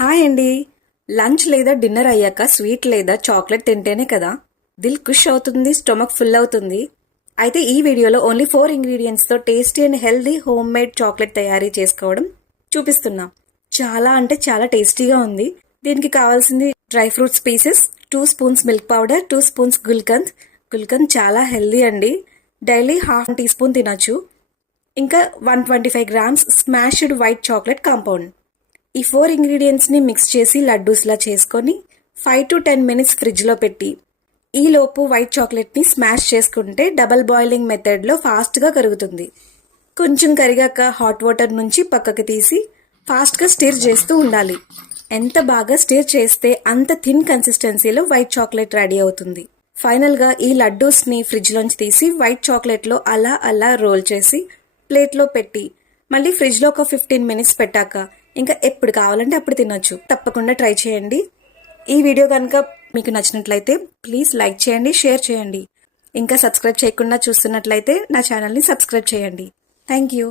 Hi అండి. Lunch లేదా dinner అయ్యాక స్వీట్ లేదా చాక్లెట్ తింటేనే కదా దిల్ ఖుష్ అవుతుంది, స్టొమక్ ఫుల్ అవుతుంది. అయితే ఈ వీడియోలో ఓన్లీ 4 ఇంగ్రీడియంట్స్తో tasty and healthy home made chocolate తయారీ చేసుకోవడం చూపిస్తున్నా. చాలా అంటే చాలా టేస్టీగా ఉంది. దీనికి కావాల్సింది dry fruits pieces, 2 spoons milk powder, 2 spoons gulkand. Gulkand చాలా హెల్దీ అండి, డైలీ హాఫ్ టీ స్పూన్ తినొచ్చు. ఇంకా 125 grams smashed white chocolate compound. ఈ 4 ఇంగ్రీడియంట్స్ని మిక్స్ చేసి లడ్డూస్లా చేసుకొని 5 to 10 మినిట్స్ ఫ్రిడ్జ్లో పెట్టి ఈలోపు వైట్ చాక్లెట్ని స్మాష్ చేసుకుంటే డబల్ బాయిలింగ్ మెథడ్లో ఫాస్ట్గా కరుగుతుంది. కొంచెం కరిగాక హాట్ వాటర్ నుంచి పక్కకు తీసి ఫాస్ట్గా స్టిర్ చేస్తూ ఉండాలి. ఎంత బాగా స్టిర్ చేస్తే అంత థిన్ కన్సిస్టెన్సీలో వైట్ చాక్లెట్ రెడీ అవుతుంది. ఫైనల్గా ఈ లడ్డూస్ని ఫ్రిడ్జ్లోంచి తీసి వైట్ చాక్లెట్లో అలా అలా రోల్ చేసి ప్లేట్లో పెట్టి మళ్ళీ ఫ్రిడ్జ్లో ఒక 15 మినిట్స్ పెట్టాక ఇంకా ఎప్పుడు కావాలంటే అప్పుడు తినొచ్చు. తప్పకుండా ట్రై చేయండి. ఈ వీడియో కనుక మీకు నచ్చినట్లయితే ప్లీజ్ లైక్ చేయండి, షేర్ చేయండి. ఇంకా సబ్స్క్రైబ్ చేయకుండా చూస్తున్నట్లయితే నా ఛానల్ని సబ్స్క్రైబ్ చేయండి. Thank you.